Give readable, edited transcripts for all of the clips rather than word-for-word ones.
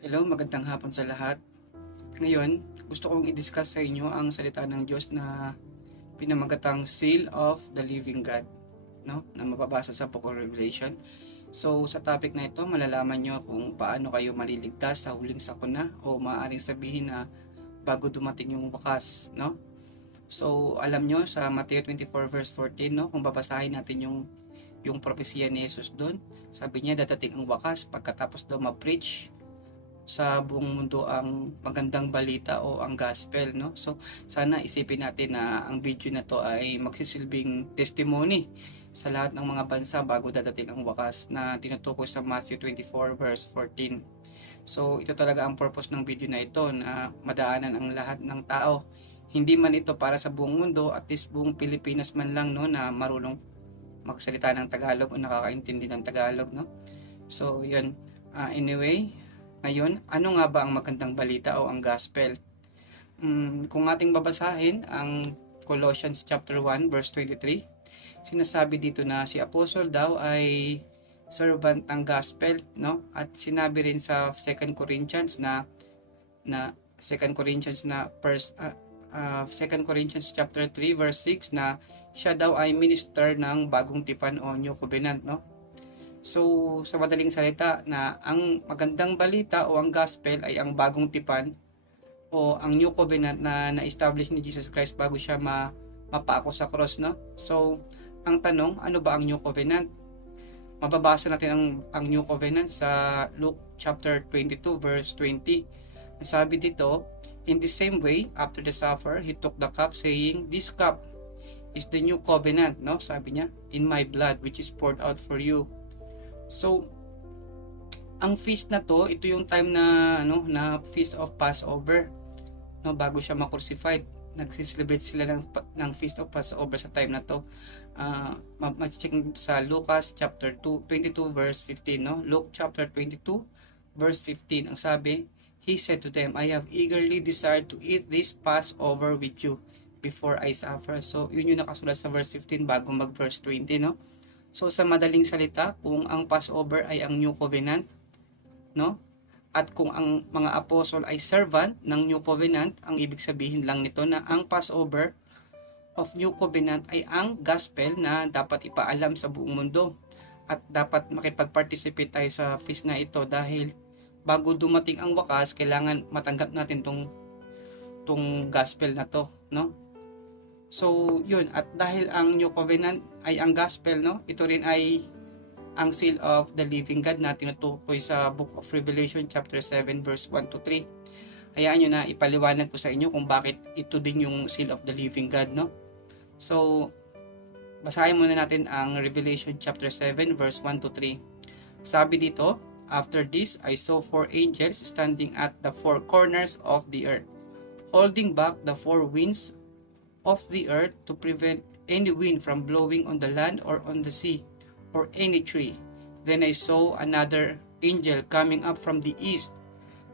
Hello, magandang hapon sa lahat. Ngayon, gusto kong i-discuss sa inyo ang salita ng Diyos na pinamagatang Seal of the Living God, no? Na mababasa sa Book of Revelation. So, sa topic na ito, malalaman nyo kung paano kayo maliligtas sa huling sakuna o maaaring sabihin na bago dumating yung wakas, no? So, alam nyo sa Matthew 24 verse 14, no? Kung babasahin natin yung propesya ni Jesus doon, sabi niya dadating ang wakas pagkatapos daw ma-preach sa buong mundo ang magandang balita o ang gospel, no? So sana isipin natin na ang video na to ay magsisilbing testimony sa lahat ng mga bansa bago dadating ang wakas na tinutukoy sa Matthew 24 verse 14. So ito talaga ang purpose ng video na ito, na madaanan ang lahat ng tao. Hindi man ito para sa buong mundo, at least buong Pilipinas man lang, no, na marunong magsalita ng Tagalog o nakakaintindi ng Tagalog, no? So yun, anyway, ngayon, ano nga ba ang magandang balita o ang gospel? Kung ating babasahin ang Colossians chapter 1 verse 23, sinasabi dito na si Apostle daw ay servant ng gospel, no? At sinabi rin sa 2 Corinthians na 2 Corinthians chapter 3 verse 6 na siya daw ay minister ng bagong tipan o new covenant, no? So, sa madaling salita, na ang magandang balita o ang gospel ay ang bagong tipan o ang new covenant na na-establish ni Jesus Christ bago siya mapako sa cross, no? So, ang tanong, ano ba ang new covenant? Mababasa natin ang new covenant sa Luke chapter 22 verse 20. Sabi dito, in the same way, after the supper, he took the cup saying, this cup is the new covenant, no? Sabi niya, in my blood which is poured out for you. So, ang feast na to, ito yung time na na feast of Passover, no, bago siya ma-crucified. Nagsi-celebrate sila ng feast of Passover sa time na to. Ma-check sa Lucas chapter 22 verse 15, no. Luke chapter 22 verse 15, ang sabi, he said to them, I have eagerly desired to eat this Passover with you before I suffer. So, yun yung nakasulat sa verse 15 bago mag verse 20, no. So sa madaling salita, kung ang Passover ay ang New Covenant, no? At kung ang mga apostle ay servant ng New Covenant, ang ibig sabihin lang nito na ang Passover of New Covenant ay ang gospel na dapat ipaalam sa buong mundo. At dapat makipag-participate tayo sa feast na ito dahil bago dumating ang wakas, kailangan matanggap natin tong gospel na to, no? So, yun. At dahil ang New Covenant ay ang gospel, no? Ito rin ay ang seal of the living God na tinutukoy sa Book of Revelation chapter 7 verse 1 to 3. Hayaan nyo na ipaliwanag ko sa inyo kung bakit ito din yung seal of the living God, no? So, basahin muna natin ang Revelation chapter 7 verse 1 to 3. Sabi dito, after this, I saw 4 angels standing at the 4 corners of the earth, holding back the 4 winds of the earth to prevent any wind from blowing on the land or on the sea or any tree. Then I saw another angel coming up from the east,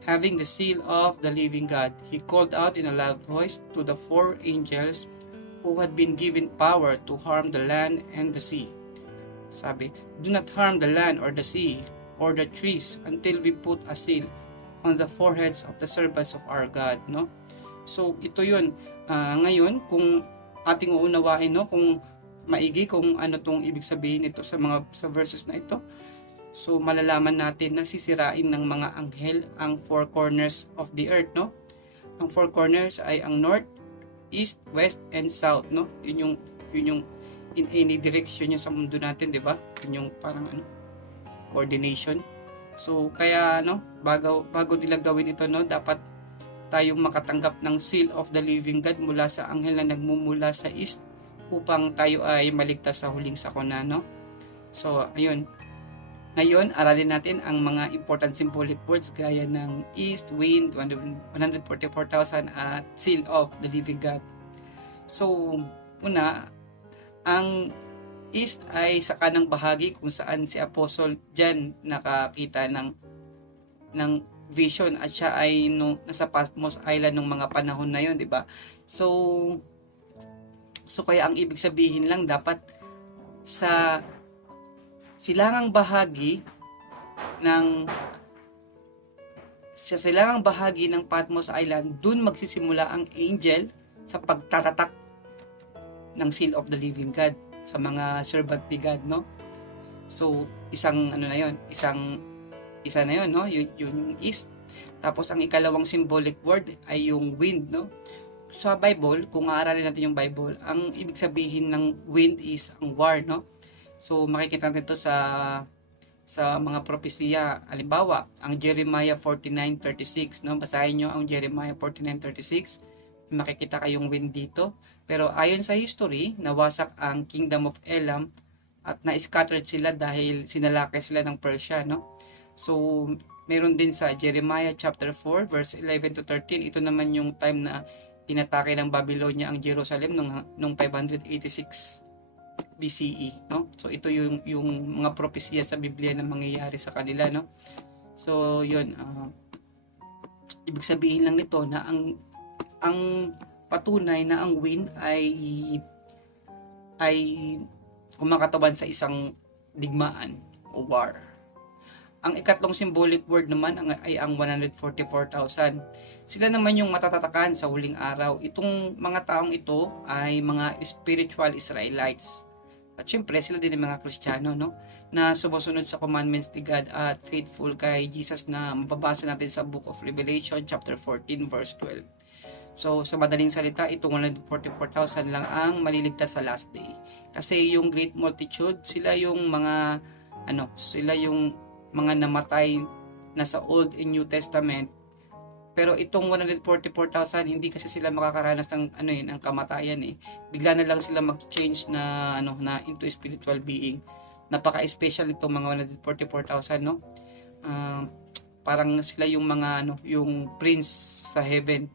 having the seal of the living God. He called out in a loud voice to the 4 angels who had been given power to harm the land and the sea. Sabi, do not harm the land or the sea or the trees until we put a seal on the foreheads of the servants of our God, no? So ito yun. Ngayon, kung ating uunawain, no, kung maigi kung ano tong ibig sabihin nito sa verses na ito, so malalaman natin na sisirain ng mga anghel ang 4 corners of the earth, no? Ang 4 corners ay ang north, east, west, and south, no? Yun yung in any direction yung sa mundo natin, di ba? Yun yung parang coordination. So kaya bago nila gawin ito, no, dapat tayong makatanggap ng seal of the living God mula sa anghel na nagmumula sa east upang tayo ay maligtas sa huling sakuna, no? So, ayun. Ngayon, aralin natin ang mga important symbolic words gaya ng east, wind, 144,000 at seal of the living God. So, una, ang east ay sa kanang bahagi kung saan si Apostle John nakakita ng vision, at siya ay nasa Patmos Island nung mga panahon na yon, di ba? So kaya ang ibig sabihin lang, dapat sa silangang bahagi ng sa silangang bahagi ng Patmos Island, dun magsisimula ang angel sa pagtatatak ng seal of the living God sa mga servant ni God, no? So, isang ano na yon, isa na yon, no? Yung east. Tapos ang ikalawang symbolic word ay yung wind, no? Sa Bible, kung aaralin natin yung Bible, ang ibig sabihin ng wind is ang war, no? So, makikita natin ito sa mga propesiya. Halimbawa, ang Jeremiah 49:36, no? Basahin nyo ang Jeremiah 49:36. Makikita kayong wind dito. Pero ayon sa history, nawasak ang Kingdom of Elam at na-scattered sila dahil sinalakay sila ng Persia, no? So, meron din sa Jeremiah chapter 4 verse 11 to 13. Ito naman yung time na inatake ng Babylonia ang Jerusalem nung 586 BCE, no? So ito yung mga propesya sa Biblia na mangyayari sa kanila, no? So yun, ibig sabihin lang nito na ang patunay na ang wind ay kumakatawan sa isang digmaan o war. Ang ikatlong symbolic word naman ay ang 144,000. Sila naman yung matatatakan sa huling araw. Itong mga taong ito ay mga spiritual Israelites. At syempre, sila din ang mga Kristiyano, no? Na sumusunod sa commandments ni God at faithful kay Jesus na mababasa natin sa Book of Revelation chapter 14 verse 12. So, sa madaling salita, itong 144,000 lang ang maliligtas sa last day. Kasi yung great multitude, sila yung mga namatay na sa Old and New Testament. Pero itong 144,000, hindi kasi sila makakaranas ng ang kamatayan eh. Bigla na lang sila mag-change na into spiritual being. Napaka-special itong mga 144,000, no? Parang sila yung mga yung prince sa heaven.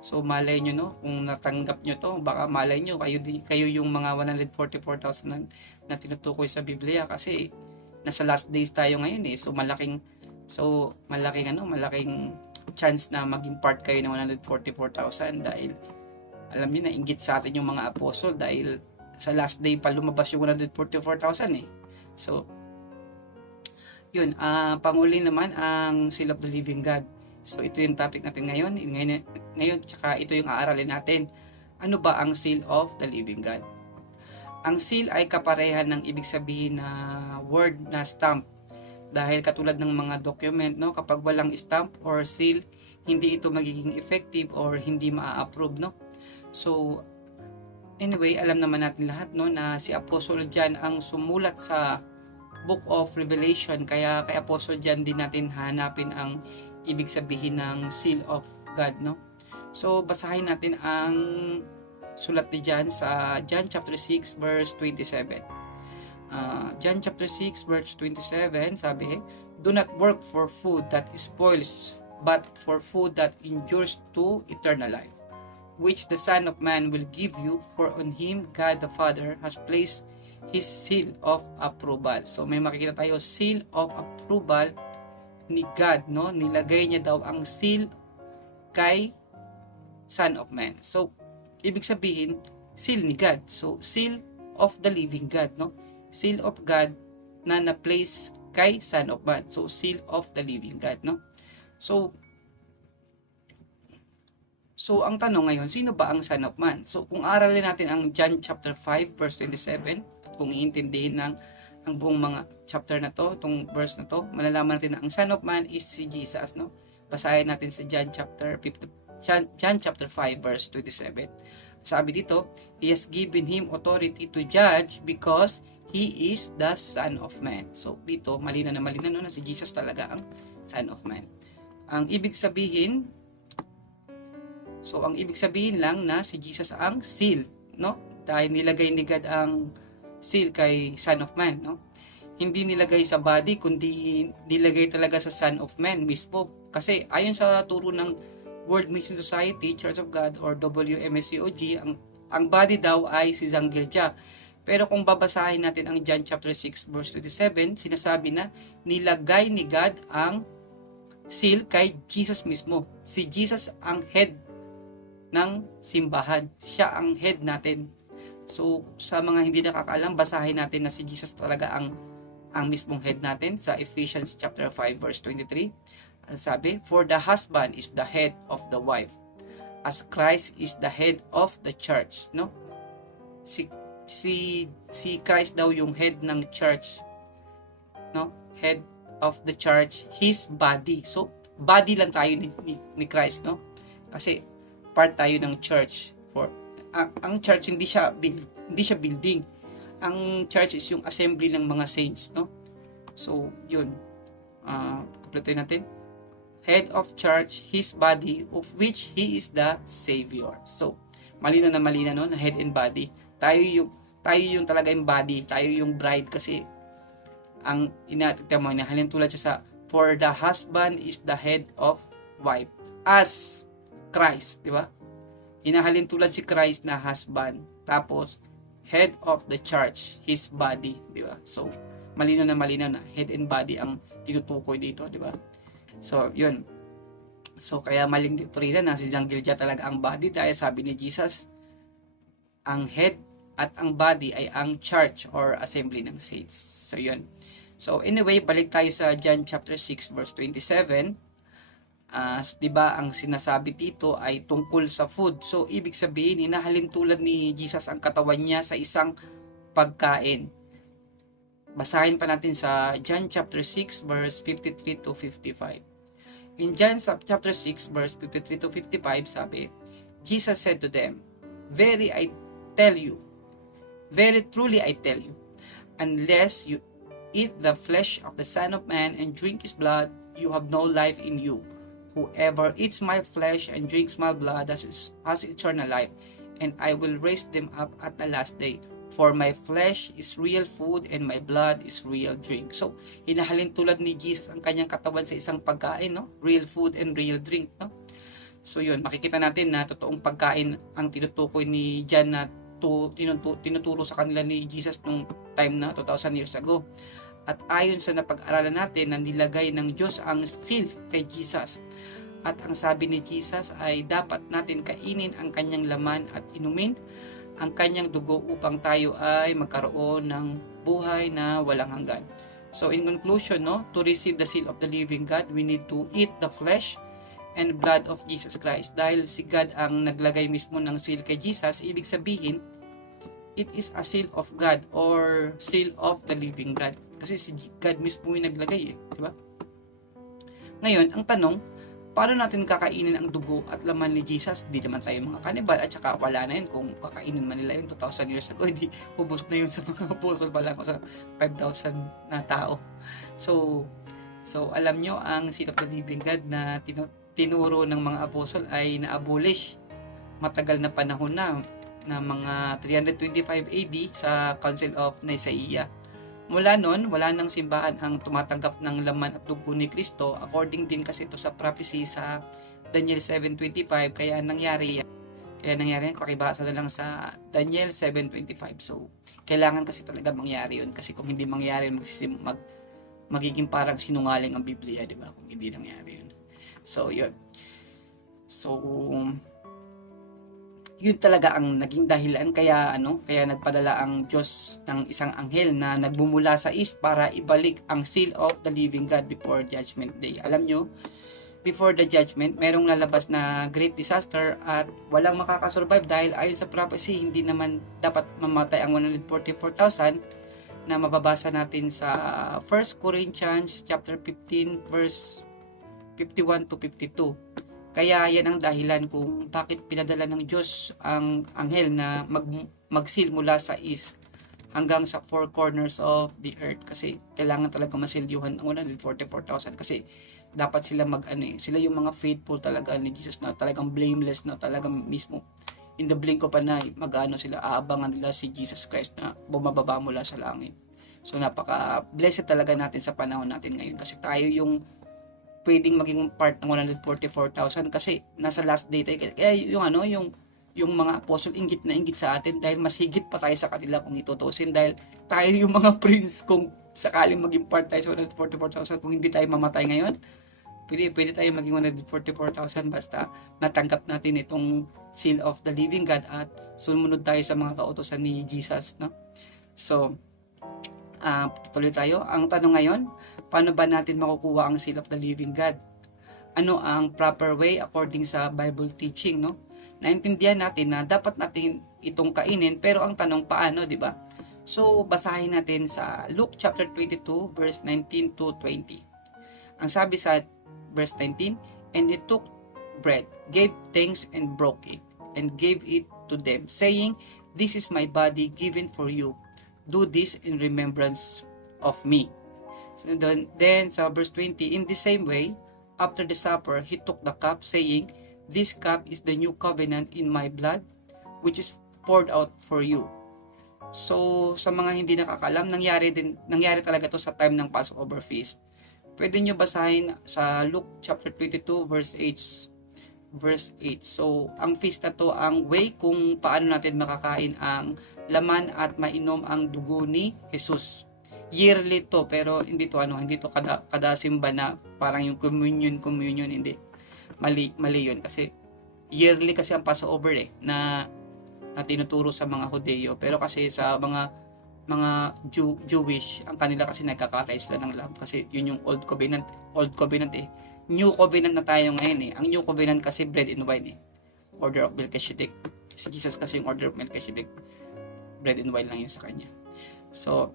So malay nyo, no, kung natanggap nyo to, baka malay nyo kayo yung mga 144,000 na tinutukoy sa Biblia, kasi nasa last days tayo ngayon eh. So malaking chance na maging part kayo ng 144,000 dahil alam niyo na inggit sa atin yung mga apostol dahil sa last day pa lumabas yung 144,000 eh. So yun, panghuli naman ang seal of the living God. So ito yung topic natin ngayon tsaka ito yung aaralin natin. Ano ba ang seal of the living God? Ang seal ay kaparehan ng ibig sabihin na word na stamp. Dahil katulad ng mga document, no, kapag walang stamp or seal, hindi ito magiging effective or hindi maa-approve, no? So anyway, alam naman natin lahat, no, na si Apostle John ang sumulat sa Book of Revelation, kaya kay Apostle John din natin hanapin ang ibig sabihin ng seal of God, no? So basahin natin ang sulat ni John sa John chapter 6 verse 27. John chapter 6 verse 27, sabi, "Do not work for food that spoils, but for food that endures to eternal life, which the Son of Man will give you, for on him God the Father has placed his seal of approval." So may makikita tayo, seal of approval ni God, no? Nilagay niya daw ang seal kay Son of Man. So ibig sabihin, seal ni God. So seal of the living God, no? Seal of God na na-place kay Son of Man. So seal of the living God, no? So ang tanong ngayon, sino ba ang Son of Man? So kung aralin natin ang John chapter 5 verse 27, at kung iintindihin ang buong mga chapter na to, itong verse na to, malalaman natin na ang Son of Man is si Jesus, no? Basahin natin sa John chapter 5 verse 27. Sabi dito, "He has given him authority to judge because he is the Son of Man." So dito, malinaw na si Jesus talaga ang Son of Man. Ang ibig sabihin lang na si Jesus ang seal, no? Dahil nilagay ni God ang seal kay Son of Man, no? Hindi nilagay sa body, kundi nilagay talaga sa Son of Man mismo. Kasi ayon sa turo ng World Mission Society, Church of God, or WMSCOG, ang body daw ay si Zanggeldja. Pero kung babasahin natin ang John chapter 6 verse 27, sinasabi na nilagay ni God ang seal kay Jesus mismo. Si Jesus ang head ng simbahan. Siya ang head natin. So sa mga hindi nakakaalam, basahin natin na si Jesus talaga ang ang mismong head natin sa Ephesians chapter 5 verse 23. Ang sabi, "For the husband is the head of the wife, as Christ is the head of the church." No? Si Christ daw yung head ng church. No? Head of the church, his body. So, body lang tayo ni Christ, no? Kasi part tayo ng church. Ang church hindi siya building. Ang church is yung assembly ng mga saints, no? So, yun. Kumpletuhin natin. Head of church, his body, of which he is the Savior. So, malinaw no, na head and body. Tayo yung talaga yung body, tayo yung bride kasi ang inahalin tulad siya sa, "For the husband is the head of wife, as Christ," di ba? Inahalin tulad si Christ na husband, tapos head of the church, his body, di ba? So, malinaw na head and body ang tinutukoy dito, di ba? So, yun. So, kaya maling dito rin na si John Gilja talaga ang body dahil sabi ni Jesus, ang head at ang body ay ang church or assembly ng saints. So, yun. So, anyway, balik tayo sa John chapter 6 verse 27. Diba, ang sinasabi dito ay tungkol sa food. So, ibig sabihin, hinahalin tulad ni Jesus ang katawan niya sa isang pagkain. Basahin pa natin sa John chapter 6 verse 53 to 55. In John chapter 6 verse 53 to 55, sabi, Jesus said to them, very truly I tell you, unless you eat the flesh of the Son of Man and drink his blood, you have no life in you. Whoever eats my flesh and drinks my blood has eternal life, and I will raise them up at the last day. For my flesh is real food and my blood is real drink. So, hinahalin tulad ni Jesus ang kanyang katawan sa isang pagkain, no? Real food and real drink, no? So, yun, makikita natin na totoong pagkain ang tinutukoy ni John na tinuturo sa kanila ni Jesus nung time na 2,000 years ago. At ayon sa napag-aralan natin na nilagay ng Diyos ang seal kay Jesus. At ang sabi ni Jesus ay dapat natin kainin ang kanyang laman at inumin ang kanyang dugo upang tayo ay magkaroon ng buhay na walang hanggan. So in conclusion, no, to receive the seal of the living God, we need to eat the flesh and blood of Jesus Christ. Dahil si God ang naglagay mismo ng seal kay Jesus, ibig sabihin, it is a seal of God or seal of the living God. Kasi si God mismo yung naglagay di ba? Ngayon, ang tanong, paano natin kakainin ang dugo at laman ni Jesus? Di naman tayo mga cannibal at saka wala na yun kung kakainin man nila yun 2,000 years ago, hindi ubos na yun sa mga apostol pa lang o sa 5,000 na tao. So alam nyo, ang seal of the living God na tinuro ng mga apostol ay na-abolish matagal na panahon na mga 325 AD sa Council of Nicaea. Mula noon, wala nang simbahan ang tumatanggap ng laman at dugo ni Kristo, according din kasi ito sa prophecy sa Daniel 7:25, kaya nangyari, pakibasa na lang sa Daniel 7:25. So, kailangan kasi talaga mangyari yun, kasi kung hindi mangyari, magiging parang sinungaling ang Biblia, di ba? Kung hindi nangyari yun. So, yun. So, yun talaga ang naging dahilan kaya nagpadala ang Diyos ng isang anghel na nagbumula sa east para ibalik ang seal of the living God before judgment day. Alam nyo, before the judgment, merong lalabas na great disaster at walang makakasurvive dahil ayon sa prophecy, hindi naman dapat mamatay ang 144,000 na mababasa natin sa 1 Corinthians chapter 15 verse 51 to 52. Kaya yan ang dahilan kung bakit pinadala ng Diyos ang anghel na mag-seal mula sa east hanggang sa four corners of the earth. Kasi kailangan talaga masilyuhan ang 144,000 kasi dapat sila sila yung mga faithful talaga ni Jesus na talagang blameless na talagang mismo in the blink of an eye sila, aabangan nila si Jesus Christ na bumababa mula sa langit. So napaka-blessed talaga natin sa panahon natin ngayon kasi tayo yung pwedeng maging part ng 144,000 kasi nasa last day tayo. Kaya yung mga apostol inggit na inggit sa atin dahil mas higit pa tayo sa kanila kung itutusin dahil tayo yung mga prince kung sakaling maging part tayo sa 144,000 kung hindi tayo mamatay ngayon. Pwede tayo maging 144,000 basta natanggap natin itong seal of the living God at sumunod tayo sa mga kautosan ni Jesus, no? So, Tuloy tayo. Ang tanong ngayon, paano ba natin makukuha ang seal of the living God? Ano ang proper way according sa Bible teaching, no? Naintindihan natin na dapat natin itong kainin, pero ang tanong paano, di ba? So, basahin natin sa Luke chapter 22 verse 19 to 20. Ang sabi sa verse 19, "And he took bread, gave thanks and broke it, and gave it to them, saying, This is my body given for you. Do this in remembrance of me." So then sa verse 20, "In the same way, after the supper, he took the cup, saying, This cup is the new covenant in my blood, which is poured out for you." So, sa mga hindi nakakalam, nangyari talaga to sa time ng Passover feast. Pwede nyo basahin sa Luke chapter 22 verse 8. So, ang feast na to ang way kung paano natin makakain ang laman at mainom ang dugo ni Jesus. Yearly to, pero hindi to kada simba na parang yung communion, hindi. Mali yun kasi yearly kasi ang Passover na tinuturo sa mga Hudeo, pero kasi sa mga Jewish, ang kanila kasi nagkakatay sila ng lamb kasi yun yung old covenant New covenant na tayo ngayon Ang new covenant kasi bread and wine order of Melchizedek. Si Jesus kasi yung order of Melchizedek, bread and wine lang yun sa kanya. So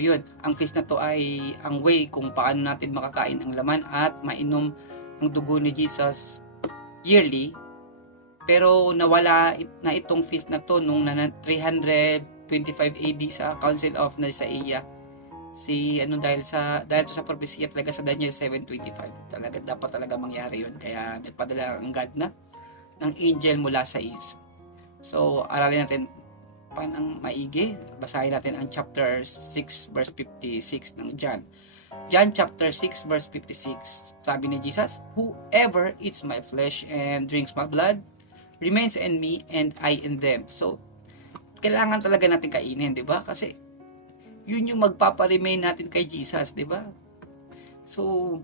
yun, ang feast na to ay ang way kung paano natin makakain ang laman at mainom ang dugo ni Jesus yearly. Pero nawala na itong feast na to nung 325 AD sa Council of Nicaea. Dahil to sa propesya talaga sa Daniel 7:25. Dapat talaga mangyari yun. Kaya nagpadala ang God ng angel mula sa east. So, aralin natin ang maigi. Basahin natin ang chapter 6 verse 56 ng John. John chapter 6 verse 56. Sabi ni Jesus, "Whoever eats my flesh and drinks my blood remains in me and I in them." So, kailangan talaga natin kainin, di ba? Kasi yun yung magpapa-remain natin kay Jesus, di ba? So,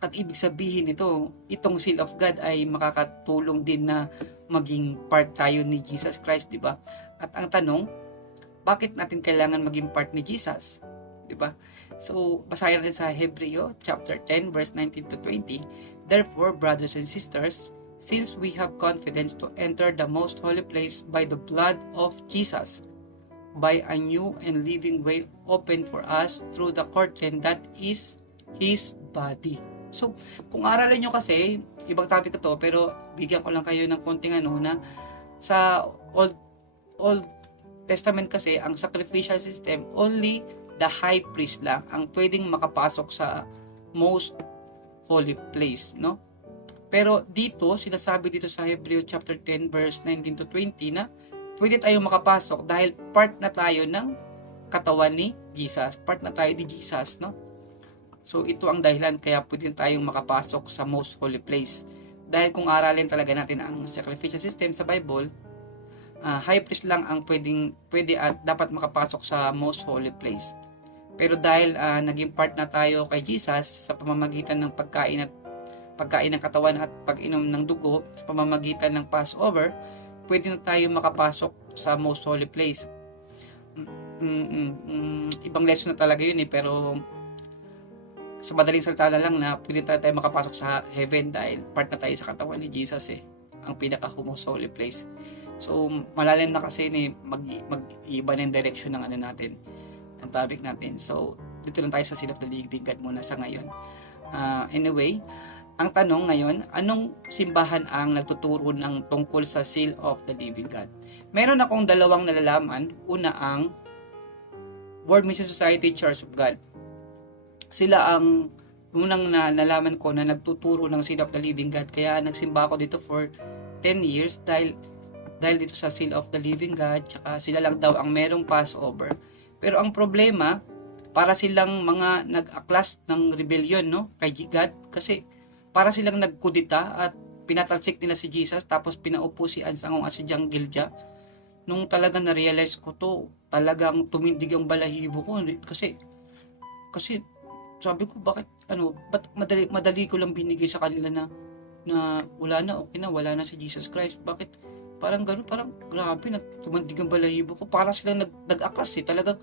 ang ibig sabihin itong seal of God ay makakatulong din na maging part tayo ni Jesus Christ, di ba? At ang tanong, bakit natin kailangan maging part ni Jesus? Di ba? So, basahin natin sa Hebreo chapter 10 verse 19 to 20. "Therefore, brothers and sisters, since we have confidence to enter the most holy place by the blood of Jesus, by a new and living way open for us through the curtain that is His body." So, kung aralin nyo kasi, ibang topic to, pero bigyan ko lang kayo ng konting na sa Old Testament kasi, ang sacrificial system, only the high priest lang ang pwedeng makapasok sa most holy place, no? Pero dito, sinasabi dito sa Hebreo chapter 10 verse 19 to 20 na pwede tayong makapasok dahil part na tayo ng katawan ni Jesus. Part na tayo ni Jesus, no? So, ito ang dahilan kaya pwede tayong makapasok sa most holy place. Dahil kung aralin talaga natin ang sacrificial system sa Bible, high priest lang ang pwede at dapat makapasok sa most holy place. Pero dahil naging part na tayo kay Jesus sa pamamagitan ng pagkain ng katawan at pag-inom ng dugo, sa pamamagitan ng Passover, pwede na tayo makapasok sa most holy place. Ibang lesson na talaga yun pero sa madaling salita na lang na pwede tayo makapasok sa heaven dahil part na tayo sa katawan ni Jesus ang pinaka-most holy place. So malalim na kasi mag-iba na yung direction ng natin, ang topic natin. So dito lang tayo sa seal of the living God muna sa ngayon. Anyway, ang tanong ngayon, anong simbahan ang nagtuturo ng tungkol sa seal of the living God? Meron akong dalawang nalalaman. Una ang World Mission Society Church of God. Sila ang unang nalaman ko na nagtuturo ng seal of the living God. Kaya nagsimba ako dito for 10 years dahil dito sa seal of the living God. Tsaka sila lang daw ang merong Passover. Pero ang problema, para silang mga nag-aklas ng rebellion kay God. Kasi para silang nagkudita at pinatalsik nila si Jesus tapos pinaupo si Ansangong at si Jang Gilja. Nung talaga na-realize ko to, talagang tumindig ang balahibo ko kasi sabi ko ba't madali ko lang binigay sa kanila na wala na, okay na, wala na si Jesus Christ. Bakit Parang gano'n, parang grabe, tumandig ang balahibo ko. Parang silang nag-aklas talagang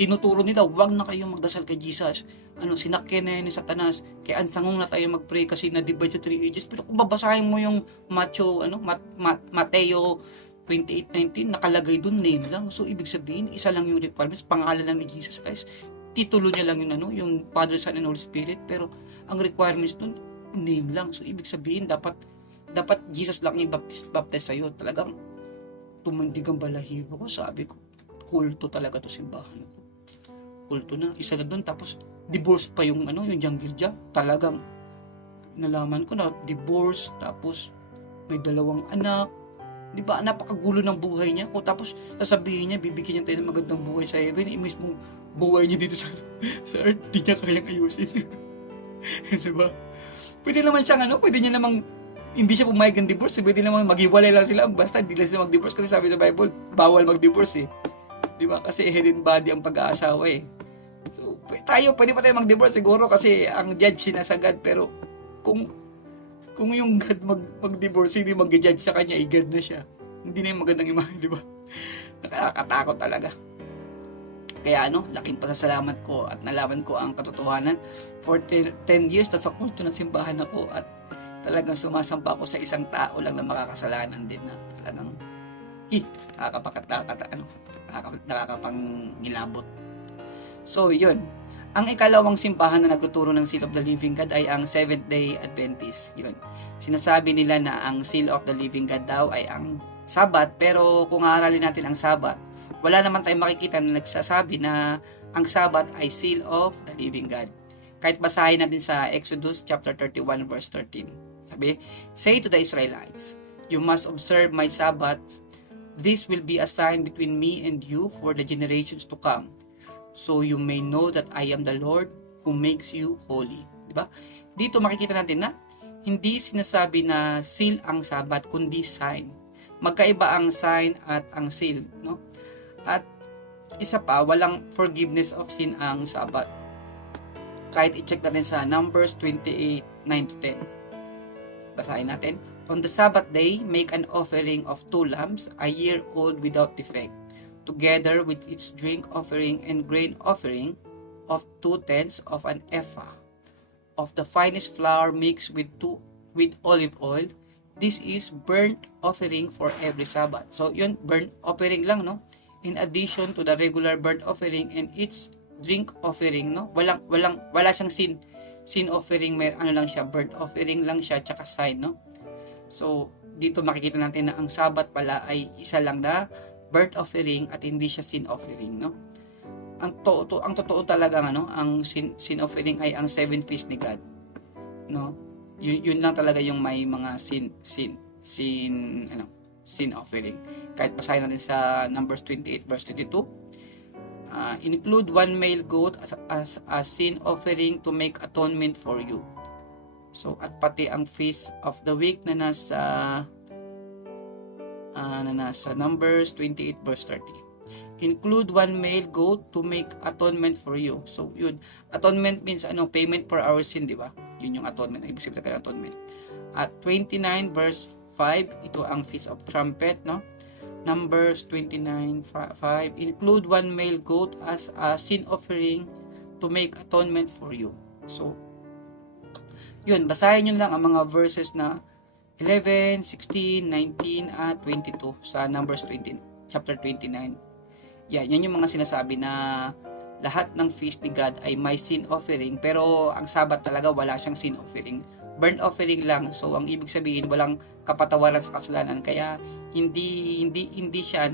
tinuturo nila, wag na kayong magdasal kay Jesus. Sinakyan na yan ni Satanas. Kaya ansangong na tayo mag-pray kasi na-divide sa 3 ages. Pero kung babasahin mo yung Mateo 28:19, nakalagay dun name lang. So, ibig sabihin, isa lang yung requirements, pangalan lang ni Jesus Christ. Titulo niya lang yung Father, Son, and Holy Spirit. Pero, ang requirements dun, name lang. So, ibig sabihin, dapat Jesus lang yung baptize sa'yo. Talagang tumundig ang balahibo ko. Sabi ko, kulto talaga to simbahan. Kulto na. Isa na doon. Tapos, divorce pa yung jungle jam. Talagang, nalaman ko na, divorce. Tapos, may 2 anak. Di ba? Napakagulo ng buhay niya. Tapos, sasabihin niya, bibigyan niya tayo ng magandang buhay sa heaven. Mismo buhay niya dito sa earth, di niya kayang ayusin. Di ba? Pwede naman siyang pwede niya namang hindi siya pumayag ng divorce. Pwede naman maghiwalay lang sila. Basta hindi lang sila mag-divorce. Kasi sabi sa Bible, bawal mag-divorce Di ba? Kasi head and body ang pag-aasawa So, pwede pa tayo mag-divorce siguro kasi ang judge na sa God. Pero, kung yung God mag-divorce, hindi mag-judge sa kanya, God na siya. Hindi na yung magandang imahe, di ba? Nakakatakot talaga. Kaya laking pasasalamat ko at nalaman ko ang katotohanan. For 10 years, nasa kulto ng simbahan ako at talagang sumasampa ako sa isang tao lang na makakasalanan din na talagang nakakapanghilabot. So, yun. Ang ikalawang simbahan na nagtuturo ng Seal of the Living God ay ang Seventh-day Adventist. Yun. Sinasabi nila na ang Seal of the Living God daw ay ang Sabat, pero kung aaralin natin ang Sabat, wala naman tayong makikita na nagsasabi na ang Sabat ay Seal of the Living God. Kahit basahin natin sa Exodus chapter 31 verse 13. Sabi, "Say to the Israelites, you must observe my Sabbaths. This will be a sign between me and you for the generations to come. So you may know that I am the Lord who makes you holy." Diba? Dito makikita natin na hindi sinasabi na seal ang Sabat, kundi sign. Magkaiba ang sign at ang seal, no? At isa pa, walang forgiveness of sin ang Sabat. Kahit i-check natin sa Numbers 28:9-10. Basahin natin. "On the Sabbath day, make an offering of 2 lambs, a year old without defect, together with its drink offering and grain offering of 2/10 of an ephah of the finest flour mixed with olive oil. This is burnt offering for every Sabbath." So, yun, burnt offering lang, no? In addition to the regular burnt offering and its drink offering, no? Wala siyang sin offering, may lang siya, burnt offering lang siya, tsaka sign, no? So, dito makikita natin na ang Sabat pala ay isa lang na burnt offering at hindi siya sin offering, no? Ang totoo talaga ang sin offering ay ang 7 feasts ni God, no? Yun lang talaga yung may mga sin offering. Kahit basahin natin sa Numbers 28 verse 22, "Include 1 male goat as a sin offering to make atonement for you." So, at pati ang feast of the week na nasa Numbers 28 verse 30. "Include 1 male goat to make atonement for you." So, yun. Atonement means payment for our sin, di ba? Yun yung atonement. Ibig sabihin ng atonement. At 29 verse 5, ito ang Feast of Trumpet, no? Numbers 29:5, "Include 1 male goat as a sin offering to make atonement for you." So, yun, basahin nyo lang ang mga verses na 11, 16, 19, at 22 sa Numbers chapter 29. Yan yung mga sinasabi na lahat ng feast ni God ay may sin offering, pero ang Sabat talaga wala siyang sin offering. Burnt offering lang. So, ang ibig sabihin, walang kapatawaran sa kasalanan. Kaya, hindi siya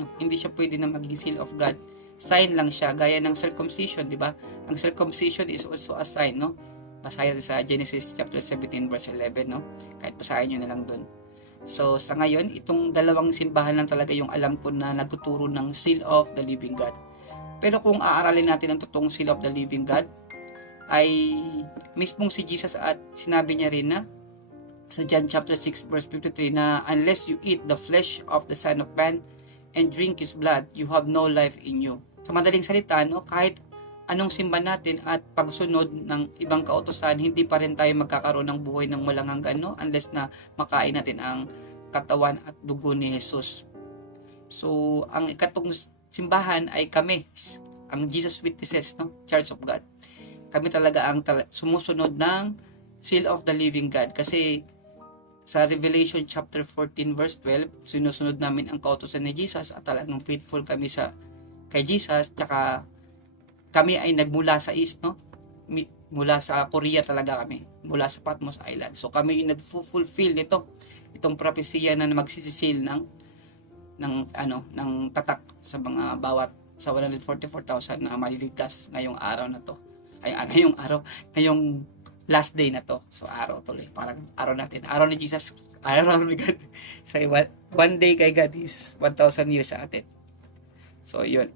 pwede na maging seal of God. Sign lang siya, gaya ng circumcision, di ba? Ang circumcision is also a sign, no? Basahin sa Genesis chapter 17 verse 11, no? Kahit basahin nyo na lang dun. So, sa ngayon, itong dalawang simbahan lang talaga yung alam ko na nagtuturo ng Seal of the Living God. Pero kung aaralin natin ang totoong Seal of the Living God, ay mismong si Jesus, at sinabi niya rin na sa John chapter 6 verse 53 na "Unless you eat the flesh of the Son of Man and drink His blood, you have no life in you." Sa madaling salita, no, kahit anong simba natin at pagsunod ng ibang kautusan, hindi pa rin tayo magkakaroon ng buhay ng walang hanggan, no? Unless na makain natin ang katawan at dugo ni Jesus. So, ang ikatong simbahan ay kami, ang Jesus Witnesses, no? Church of God. Kami talaga ang sumusunod ng Seal of the Living God. Kasi sa Revelation chapter 14 verse 12, sinusunod namin ang kautusan ni Jesus at talagang faithful kami kay Jesus. Tsaka kami ay nagmula sa East, no? Mula sa Korea talaga kami, mula sa Patmos Island. So kami yung nag-fulfill itong propesya na magsisisil ng tatak sa mga bawat sa 144,000 na maliligtas ngayong araw na to. Ngayong last day na to. So araw tuloy, parang araw natin, araw ni Jesus, araw ni God. Sa one day kay God is 1,000 years sa atin. So yun.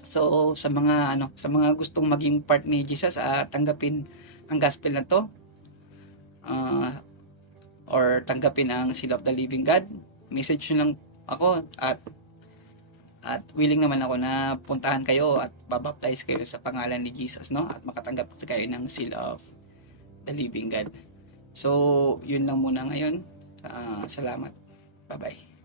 So sa mga gustong maging part ni Jesus, tanggapin ang gospel na to, or tanggapin ang Seal of the Living God, message nyo lang ako at willing naman ako na puntahan kayo at babaptize kayo sa pangalan ni Jesus, no? At makatanggap kayo ng Seal of the Living God. So yun lang muna ngayon. Salamat. Bye bye.